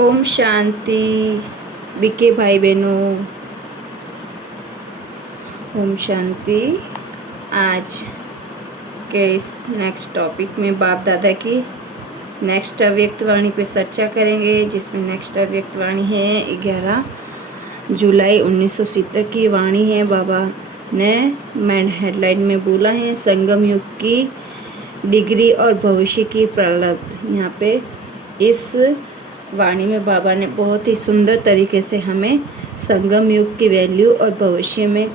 Om Shanti. BK भाई बहनों, ओम शांति। आज के इस नेक्स्ट टॉपिक में बाप दादा की नेक्स्ट अव्यक्त वाणी पे चर्चा करेंगे, जिसमें नेक्स्ट अव्यक्त वाणी है 11 जुलाई 1970 की वाणी है। बाबा ने मैन हेडलाइन में बोला है संगम युग की डिग्री और भविष्य की प्रारब्ध। यहाँ पे इस वाणी में बाबा ने बहुत ही सुंदर तरीके से हमें संगम युग की वैल्यू और भविष्य में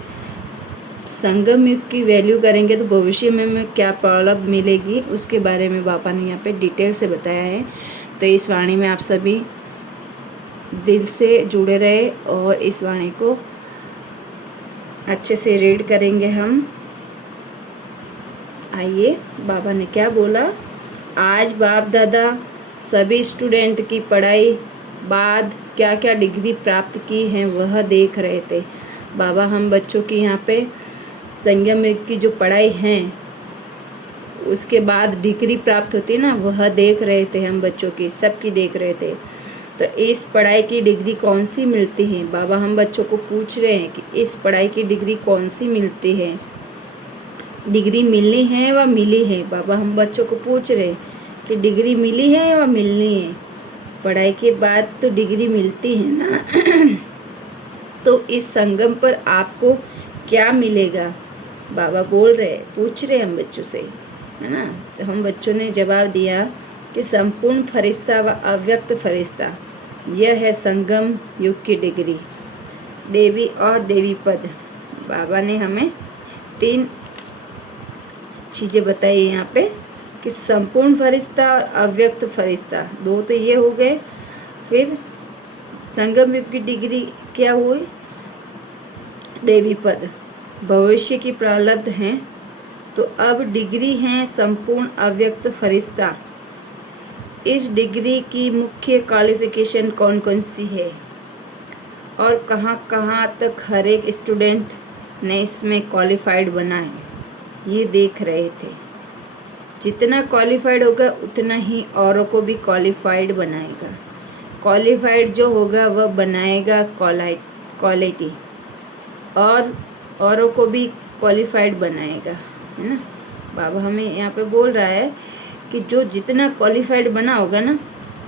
संगम युग की वैल्यू करेंगे तो भविष्य में हमें क्या प्रारब्ध मिलेगी उसके बारे में बाबा ने यहाँ पे डिटेल से बताया है। तो इस वाणी में आप सभी दिल से जुड़े रहे और इस वाणी को अच्छे से रीड करेंगे हम। आइए, बाबा ने क्या बोला। आज बाप दादा सभी स्टूडेंट की पढ़ाई बाद क्या क्या डिग्री प्राप्त की हैं वह देख रहे थे। बाबा हम बच्चों की यहाँ पे संगम युग की जो पढ़ाई हैं उसके बाद डिग्री प्राप्त होती है ना, वह देख रहे थे। हम बच्चों की सबकी देख रहे थे। तो इस पढ़ाई की डिग्री कौन सी मिलती है, बाबा हम बच्चों को पूछ रहे हैं कि इस पढ़ाई की डिग्री कौन सी मिलती है। डिग्री मिलनी है व मिली है। बाबा हम बच्चों को पूछ रहे हैं कि डिग्री मिली है या मिलनी है। पढ़ाई के बाद तो डिग्री मिलती है ना। तो इस संगम पर आपको क्या मिलेगा, बाबा बोल रहे, पूछ रहे हम बच्चों से, है ना। तो हम बच्चों ने जवाब दिया कि संपूर्ण फरिश्ता व अव्यक्त फरिश्ता, यह है संगम युग की डिग्री। देवी और देवी पद, बाबा ने हमें 3 चीज़ें बताई यहाँ पे कि संपूर्ण फरिश्ता और अव्यक्त फरिश्ता, 2 तो ये हो गए। फिर संगम युग की डिग्री क्या हुई, देवी पद, भविष्य की प्रारब्ध हैं। तो अब डिग्री हैं संपूर्ण अव्यक्त फरिश्ता। इस डिग्री की मुख्य क्वालिफिकेशन कौन कौन सी है और कहाँ कहाँ तक हर एक स्टूडेंट ने इसमें क्वालिफाइड बना है, ये देख रहे थे। जितना क्वालिफाइड होगा उतना ही औरों को भी क्वालिफाइड बनाएगा। क्वालिफाइड जो होगा वह बनाएगा क्वालिटी और औरों को भी क्वालिफाइड बनाएगा, है ना। बाबा हमें यहाँ पे बोल रहा है कि जो जितना क्वालिफाइड बना होगा ना,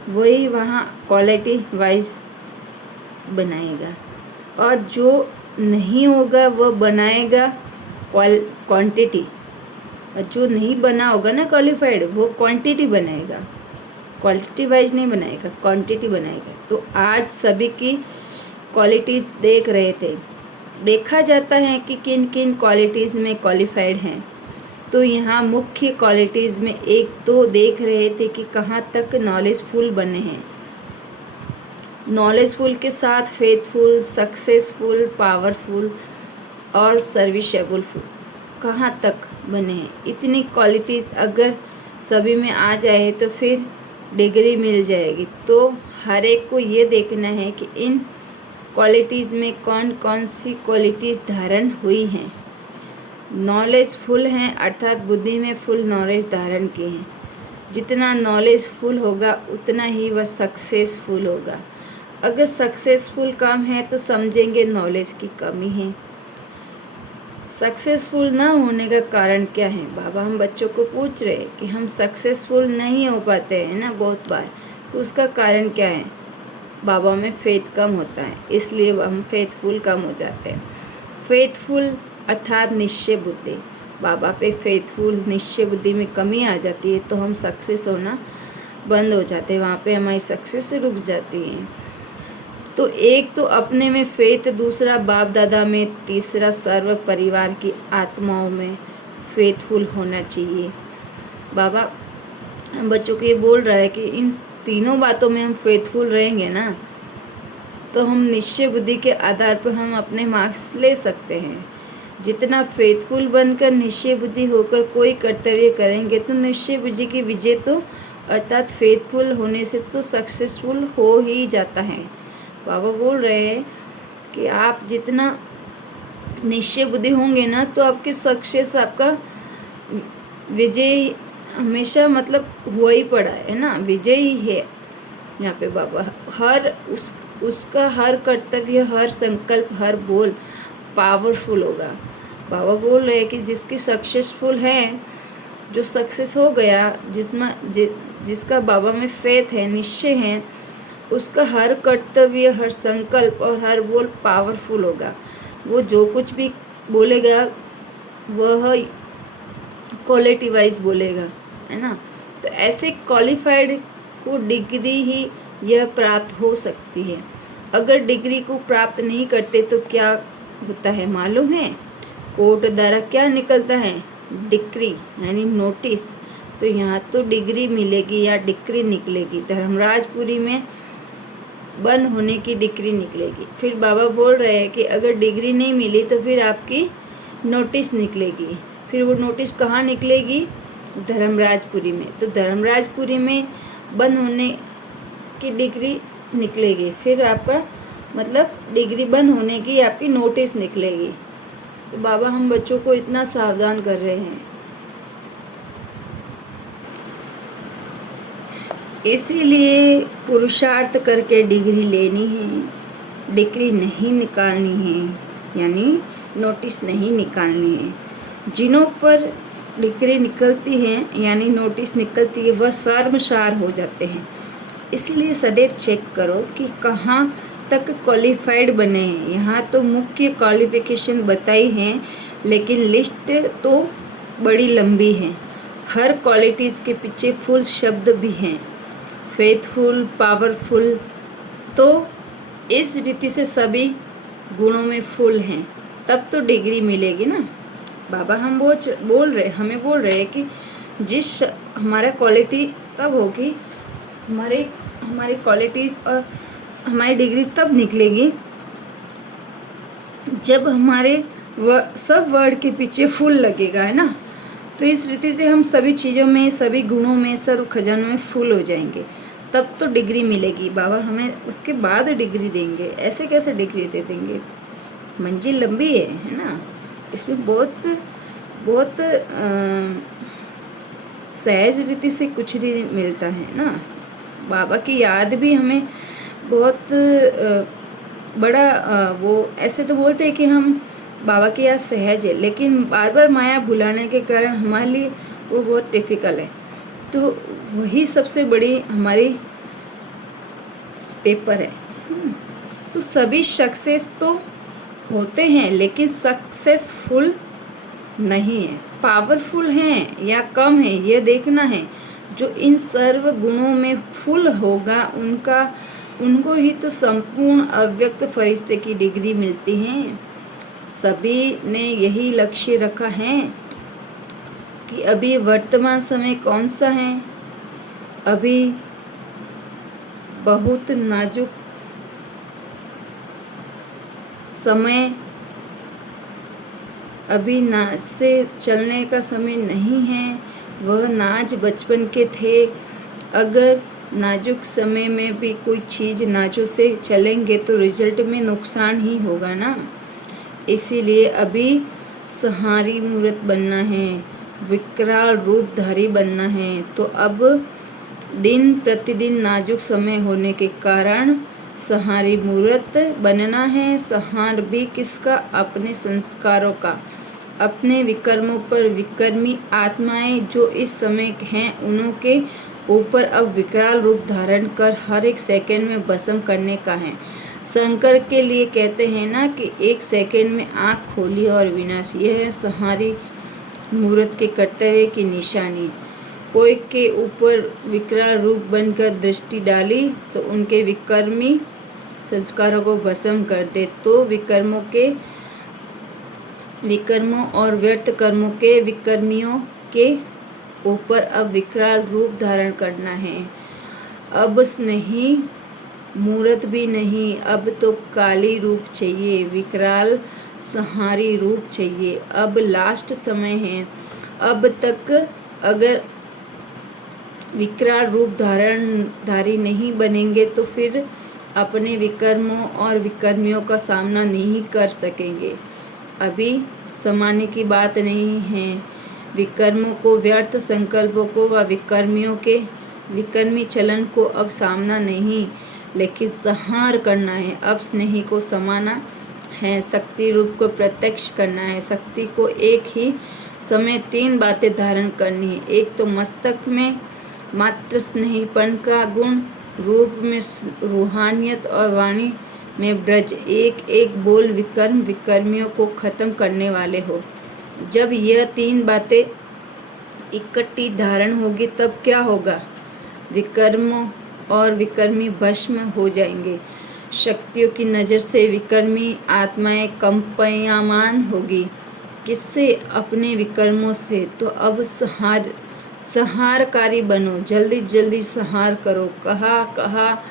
वही वहाँ क्वालिटी वाइज बनाएगा, और जो नहीं होगा वह बनाएगा क्वांटिटी, और जो नहीं बना होगा ना क्वालिफाइड, वो क्वांटिटी बनाएगा, क्वालिटी वाइज नहीं बनाएगा, क्वांटिटी बनाएगा। तो आज सभी की क्वालिटी देख रहे थे। देखा जाता है कि किन किन क्वालिटीज़ में क्वालिफाइड हैं। तो यहाँ मुख्य क्वालिटीज़ में एक तो देख रहे थे कि कहाँ तक नॉलेजफुल बने हैं। नॉलेजफुल के साथ फेथफुल, सक्सेसफुल, पावरफुल और सर्विसेबल कहाँ तक बने हैं। इतनी क्वालिटीज़ अगर सभी में आ जाए तो फिर डिग्री मिल जाएगी। तो हर एक को ये देखना है कि इन क्वालिटीज़ में कौन कौन सी क्वालिटीज़ धारण हुई हैं। नॉलेज फुल हैं अर्थात बुद्धि में फुल नॉलेज धारण की हैं। जितना नॉलेज फुल होगा उतना ही वह सक्सेसफुल होगा। अगर सक्सेसफुल कम है तो समझेंगे नॉलेज की कमी है। सक्सेसफुल ना होने का कारण क्या है, बाबा हम बच्चों को पूछ रहे हैं कि हम सक्सेसफुल नहीं हो पाते हैं ना बहुत बार, तो उसका कारण क्या है। बाबा में फेथ कम होता है, इसलिए हम फेथफुल कम हो जाते हैं। फेथफुल अर्थात निश्चय बुद्धि, बाबा पे फेथफुल निश्चय बुद्धि में कमी आ जाती है तो हम सक्सेस होना बंद हो जाते हैं, वहाँ पे हमारी सक्सेस रुक जाती है। तो एक तो अपने में फेथ, दूसरा बाप दादा में, तीसरा सर्व परिवार की आत्माओं में फेथफुल होना चाहिए। बाबा हम बच्चों को ये बोल रहा है कि इन तीनों बातों में हम फेथफुल रहेंगे ना, तो हम निश्चय बुद्धि के आधार पर हम अपने मार्क्स ले सकते हैं। जितना फेथफुल बनकर निश्चय बुद्धि होकर कोई कर्तव्य करेंगे तो निश्चय बुद्धि की विजय तो अर्थात फेथफुल होने से तो सक्सेसफुल हो ही जाता है। बाबा बोल रहे हैं कि आप जितना निश्चय बुद्धि होंगे ना तो आपके सक्सेस, आपका विजय हमेशा मतलब हुआ ही पड़ा है ना, विजय ही है। यहाँ पे बाबा हर उसका हर कर्तव्य, हर संकल्प, हर बोल पावरफुल होगा। बाबा बोल रहे हैं कि जिसकी सक्सेसफुल है, जो सक्सेस हो गया, जिसका बाबा में फेथ है, निश्चय है, उसका हर कर्तव्य, हर संकल्प और हर बोल पावरफुल होगा। वो जो कुछ भी बोलेगा वह क्वालिटी वाइज बोलेगा, है ना। तो ऐसे क्वालिफाइड को डिग्री ही यह प्राप्त हो सकती है। अगर डिग्री को प्राप्त नहीं करते तो क्या होता है मालूम है? कोर्ट द्वारा क्या निकलता है? डिक्री यानी नोटिस। तो यहाँ तो डिग्री मिलेगी या डिक्री निकलेगी, धर्मराजपुरी में बंद होने की डिक्री निकलेगी। फिर बाबा बोल रहे हैं कि अगर डिग्री नहीं मिली तो फिर आपकी नोटिस निकलेगी। फिर वो नोटिस कहाँ निकलेगी? धर्मराजपुरी में। तो धर्मराजपुरी में बंद होने की डिग्री निकलेगी, फिर आपका मतलब डिग्री बंद होने की आपकी नोटिस निकलेगी। तो बाबा हम बच्चों को इतना सावधान कर रहे हैं। इसीलिए पुरुषार्थ करके डिग्री लेनी है, डिग्री नहीं निकालनी है, यानी नोटिस नहीं निकालनी है। जिनों पर डिग्री निकलती है यानी नोटिस निकलती है वह शर्मसार हो जाते हैं। इसलिए सदैव चेक करो कि कहाँ तक क्वालिफाइड बने हैं। यहाँ तो मुख्य क्वालिफिकेशन बताई हैं, लेकिन लिस्ट तो बड़ी लंबी है। हर क्वालिटीज़ के पीछे फुल शब्द भी हैं, फेथफुल, पावरफुल। तो इस रीति से सभी गुणों में फुल हैं, तब तो डिग्री मिलेगी ना। बाबा हम हमें बोल रहे हैं कि जिस हमारा क्वालिटी तब होगी, हमारी क्वालिटीज़ और हमारी डिग्री तब निकलेगी जब हमारे सब वर्ड के पीछे फुल लगेगा, है ना। तो इस रीति से हम सभी चीज़ों में, सभी गुणों में, सर्व खजानों में फुल हो जाएंगे, तब तो डिग्री मिलेगी। बाबा हमें उसके बाद डिग्री देंगे। ऐसे कैसे डिग्री दे देंगे? मंजिल लंबी है ना। इसमें बहुत सहज रीति से कुछ नहीं मिलता है ना। बाबा की याद भी हमें बहुत बड़ा वो ऐसे तो बोलते हैं कि हम बाबा की याद सहज है, लेकिन बार बार माया भुलाने के कारण हमारे लिए वो बहुत डिफ़िकल्ट है। तो वही सबसे बड़ी हमारी पेपर है। तो सभी सक्सेस तो होते हैं, लेकिन सक्सेसफुल नहीं है। पावरफुल हैं या कम है, यह देखना है। जो इन सर्व गुणों में फुल होगा उनको ही तो संपूर्ण अव्यक्त फरिश्ते की डिग्री मिलती है। सभी ने यही लक्ष्य रखा है कि अभी वर्तमान समय कौन सा है? अभी बहुत नाजुक समय, अभी नाज से चलने का समय नहीं है। वह नाज बचपन के थे। अगर नाजुक समय में भी कोई चीज़ नाजों से चलेंगे तो रिजल्ट में नुकसान ही होगा ना। इसीलिए अभी संहारी मूर्त बनना है, विकराल रूपधारी बनना है। तो अब दिन प्रतिदिन नाजुक समय होने के कारण संहारी मूर्त बनना है। संहार भी किसका? अपने संस्कारों का, अपने विकर्मों पर। विकर्मी आत्माएं जो इस समय हैं उन्हों के ऊपर अब विकराल रूप धारण कर हर एक सेकंड में भस्म करने का है। शंकर के लिए कहते हैं ना कि एक सेकंड में आँख खोली और विनाश। यह है संहारी मूर्त के कर्तव्य की निशानी। कोई के ऊपर विकराल रूप बनकर दृष्टि डाली तो उनके विकर्मी संस्कारों को भस्म कर दे। तो विकर्मों और व्यर्थ कर्मों के विकर्मियों के ऊपर अब विकराल रूप धारण करना है। अब नहीं, मूर्त भी नहीं, अब तो काली रूप चाहिए, विकराल संहारी रूप चाहिए। अब लास्ट समय है। अब तक अगर विकराल रूप धारी नहीं बनेंगे तो फिर अपने विकर्मों और विकर्मियों का सामना नहीं कर सकेंगे। अभी समाने की बात नहीं है। विकर्मों को, व्यर्थ संकल्पों को व विकर्मियों के विकर्मी चलन को अब सामना नहीं लेकिन संहार करना है। अब स्नेही को समाना है, शक्ति रूप को प्रत्यक्ष करना है। शक्ति को एक ही समय 3 बातें धारण करनी है। एक तो मस्तक में मात्र स्नेहीपन का गुण, रूप में रूहानियत और वाणी में ब्रज। एक एक बोल विकर्म विकर्मियों को खत्म करने वाले हो। जब यह 3 बातें इकट्ठी धारण होगी तब क्या होगा? विकर्म और विकर्मी भस्म हो जाएंगे। शक्तियों की नज़र से विकर्मी आत्माएं कंपायमान होगी। किससे? अपने विकर्मों से। तो अब संहारकारी बनो, जल्दी जल्दी संहार करो। कहा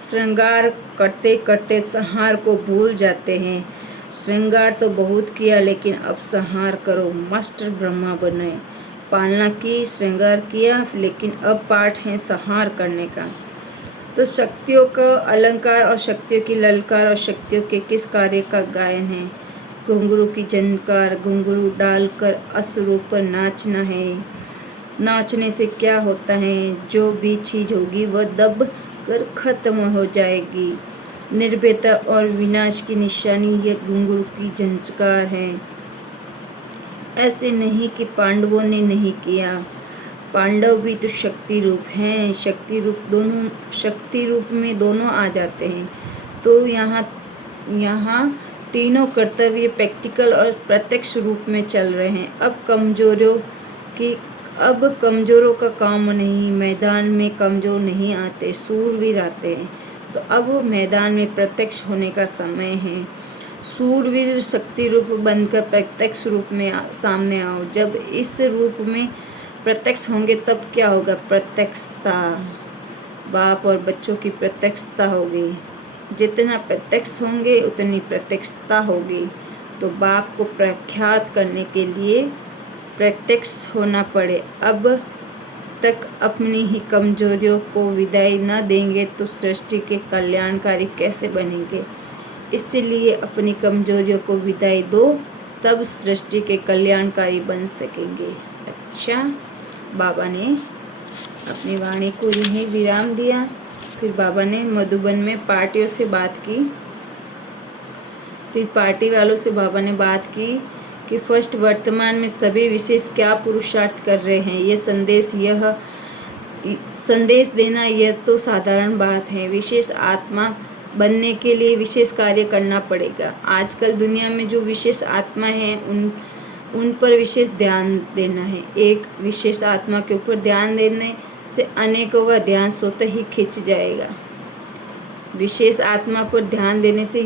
श्रृंगार करते करते संहार को भूल जाते हैं। श्रृंगार तो बहुत किया लेकिन अब संहार करो। मास्टर ब्रह्मा बने, पालना की, श्रृंगार किया, लेकिन अब पाठ है संहार करने का। तो शक्तियों का अलंकार और शक्तियों की ललकार और शक्तियों के किस कार्य का गायन है? घुंघरू की झनकार, घुंघरू डालकर असुरों पर नाचना है। नाचने से क्या होता है? जो भी चीज़ होगी वह दब कर खत्म हो जाएगी। निर्भयता और विनाश की निशानी यह घुंघरू की झनकार है। ऐसे नहीं कि पांडवों ने नहीं किया। पांडव भी तो शक्ति रूप हैं। शक्ति रूप में दोनों आ जाते हैं। तो यहाँ तीनों कर्तव्य प्रैक्टिकल और प्रत्यक्ष रूप में चल रहे हैं। अब कमजोरों का काम नहीं, मैदान में कमजोर नहीं आते, सूरवीर आते हैं। तो अब मैदान में प्रत्यक्ष होने का समय है। सूरवीर शक्ति रूप बनकर प्रत्यक्ष रूप में सामने आओ। जब इस रूप में प्रत्यक्ष होंगे तब क्या होगा? प्रत्यक्षता। बाप और बच्चों की प्रत्यक्षता होगी। जितना प्रत्यक्ष होंगे उतनी प्रत्यक्षता होगी। तो बाप को प्रख्यात करने के लिए प्रत्यक्ष होना पड़े। अब तक अपनी ही कमजोरियों को विदाई न देंगे तो सृष्टि के कल्याणकारी कैसे बनेंगे? इसलिए अपनी कमजोरियों को विदाई दो, तब सृष्टि के कल्याणकारी बन सकेंगे। अच्छा, बाबा ने अपनी वाणी को यहीं विराम दिया। फिर बाबा ने मधुबन में पार्टियों से बात की। फिर पार्टी वालों से बाबा ने बात की कि फर्स्ट वर्तमान में सभी विशेष क्या पुरुषार्थ कर रहे हैं। यह संदेश देना यह तो साधारण बात है। विशेष आत्मा बनने के लिए विशेष कार्य करना पड़ेगा। आजकल दुनिया में जो विशेष आत्मा है उन पर विशेष ध्यान देना है। एक विशेष आत्मा के ऊपर ध्यान देने से अनेकों का ध्यान स्वतः ही खिंच जाएगा। विशेष आत्मा पर ध्यान देने से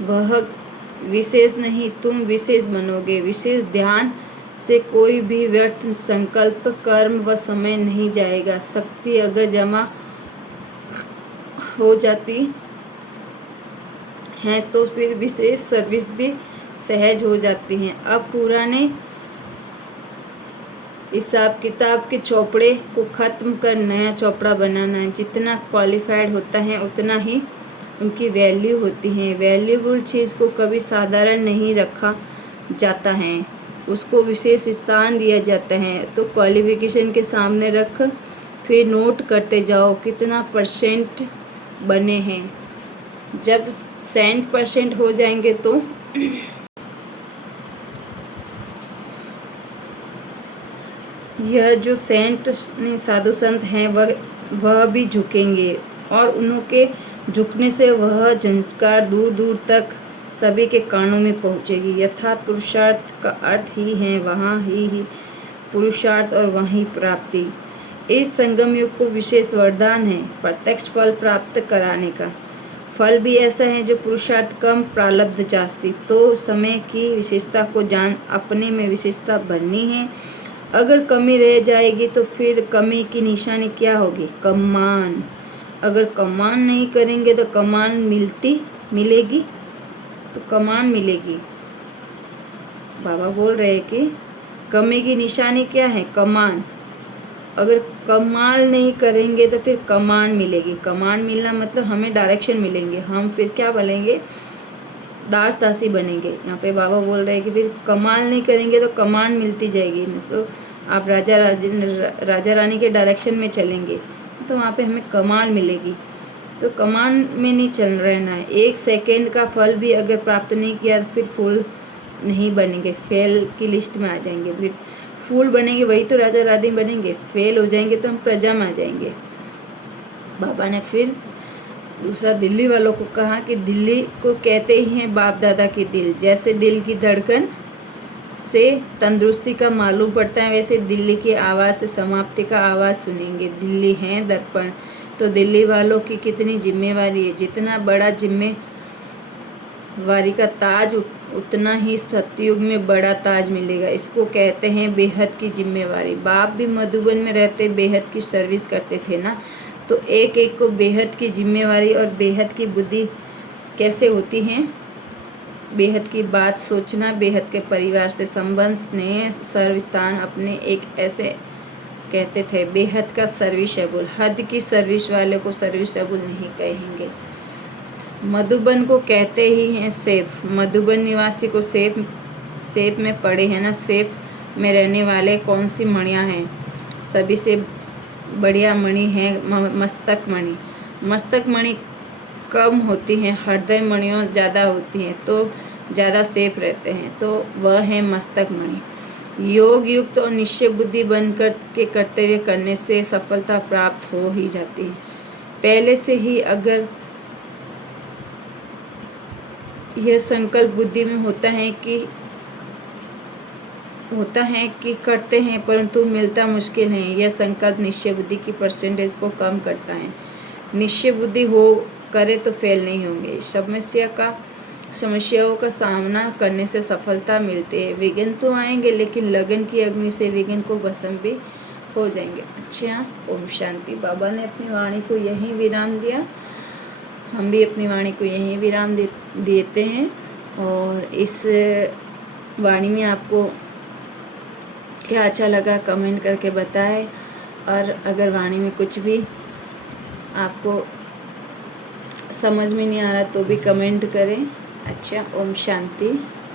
वह विशेष नहीं, तुम विशेष बनोगे। विशेष ध्यान से कोई भी व्यर्थ संकल्प, कर्म व समय नहीं जाएगा। शक्ति अगर जमा हो जाती है तो फिर विशेष सर्विस भी सहज हो जाती हैं। अब पुराने हिसाब किताब के चौपड़े को ख़त्म कर नया चौपड़ा बनाना है। जितना क्वालिफाइड होता है उतना ही उनकी वैल्यू होती है। वैल्यूबल चीज़ को कभी साधारण नहीं रखा जाता है, उसको विशेष स्थान दिया जाता है। तो क्वालिफिकेशन के सामने रख फिर नोट करते जाओ कितना % बने हैं। जब 100% हो जाएंगे तो यह जो सेंट साधु संत हैं वह भी झुकेंगे और उनके झुकने से वह झंकार दूर दूर तक सभी के कानों में पहुँचेगी। यथार्थ पुरुषार्थ का अर्थ ही है वहाँ ही पुरुषार्थ और वहीं प्राप्ति। इस संगम युग को विशेष वरदान है प्रत्यक्ष फल प्राप्त कराने का। फल भी ऐसा है जो पुरुषार्थ कम प्रारब्ध जास्ती। तो समय की विशेषता को जान अपने में विशेषता भरनी है। अगर कमी रह जाएगी तो फिर कमी की निशानी क्या होगी? कमान। अगर कमान नहीं करेंगे तो कमान मिलेगी तो कमान मिलेगी। बाबा बोल रहे हैं कि कमी की निशानी क्या है? कमान। अगर कमाल नहीं करेंगे तो फिर कमान मिलेगी। कमान मिलना मतलब हमें डायरेक्शन मिलेंगे, हम फिर क्या बनेंगे? दास दासी बनेंगे। यहाँ पे बाबा बोल रहे हैं कि फिर कमाल नहीं करेंगे तो कमान मिलती जाएगी। तो आप राजा रानी के डायरेक्शन में चलेंगे तो वहाँ पे हमें कमाल मिलेगी। तो कमान में नहीं चल रहना है। 1 सेकेंड का फल भी अगर प्राप्त नहीं किया तो फिर फूल नहीं बनेंगे, फेल की लिस्ट में आ जाएंगे। फिर फूल बनेंगे वही तो राजा रानी बनेंगे, फेल हो जाएंगे तो हम प्रजा में आ जाएंगे। बाबा ने फिर दूसरा दिल्ली वालों को कहा कि दिल्ली को कहते ही हैं बाप दादा की दिल, जैसे दिल की धड़कन से तंदुरुस्ती का मालूम पड़ता है वैसे दिल्ली की आवाज़ से समाप्ति का आवाज़ सुनेंगे। दिल्ली है दर्पण, तो दिल्ली वालों की कितनी जिम्मेवारी है। जितना बड़ा जिम्मेवारी का ताज उतना ही सतयुग में बड़ा ताज मिलेगा। इसको कहते हैं बेहद की जिम्मेवारी। बाप भी मधुबन में रहते बेहद की सर्विस करते थे ना, तो एक एक को बेहद की जिम्मेवारी और बेहद की बुद्धि कैसे होती हैं। बेहद की बात सोचना, बेहद के परिवार से संबंध, स्नेह, सर्वस्थान अपने एक ऐसे कहते थे बेहद का सर्विसेबल। हद की सर्विस वाले को सर्विसेबल नहीं कहेंगे। मधुबन को कहते ही हैं सेफ। मधुबन निवासी को सेफ में पड़े हैं ना। सेफ में रहने वाले कौन सी मणियाँ हैं? सभी से बढ़िया मणि है मस्तक मणि। मस्तक मणि कम होती हैं, हृदय मणियों ज़्यादा होती हैं तो ज़्यादा सेफ रहते हैं, तो वह है मस्तक मणि। योग युक्त और निश्चय बुद्धि बनकर के कर्तव्य करने से सफलता प्राप्त हो ही जाती है। पहले से ही अगर यह संकल्प बुद्धि में होता है कि करते हैं परंतु मिलता मुश्किल है, यह संकल्प निश्चय बुद्धि की परसेंटेज को कम करता है। निश्चय बुद्धि हो करे तो फेल नहीं होंगे। समस्याओं का सामना करने से सफलता मिलती है। विघ्न तो आएंगे लेकिन लगन की अग्नि से विघ्न को भस्म भी हो जाएंगे। अच्छा, ओम शांति। बाबा ने अपनी वाणी को यहीं विराम दिया, हम भी अपनी वाणी को यहीं विराम देते हैं। और इस वाणी में आपको क्या अच्छा लगा कमेंट करके बताएं, और अगर वाणी में कुछ भी आपको समझ में नहीं आ रहा तो भी कमेंट करें। अच्छा, ओम शांति।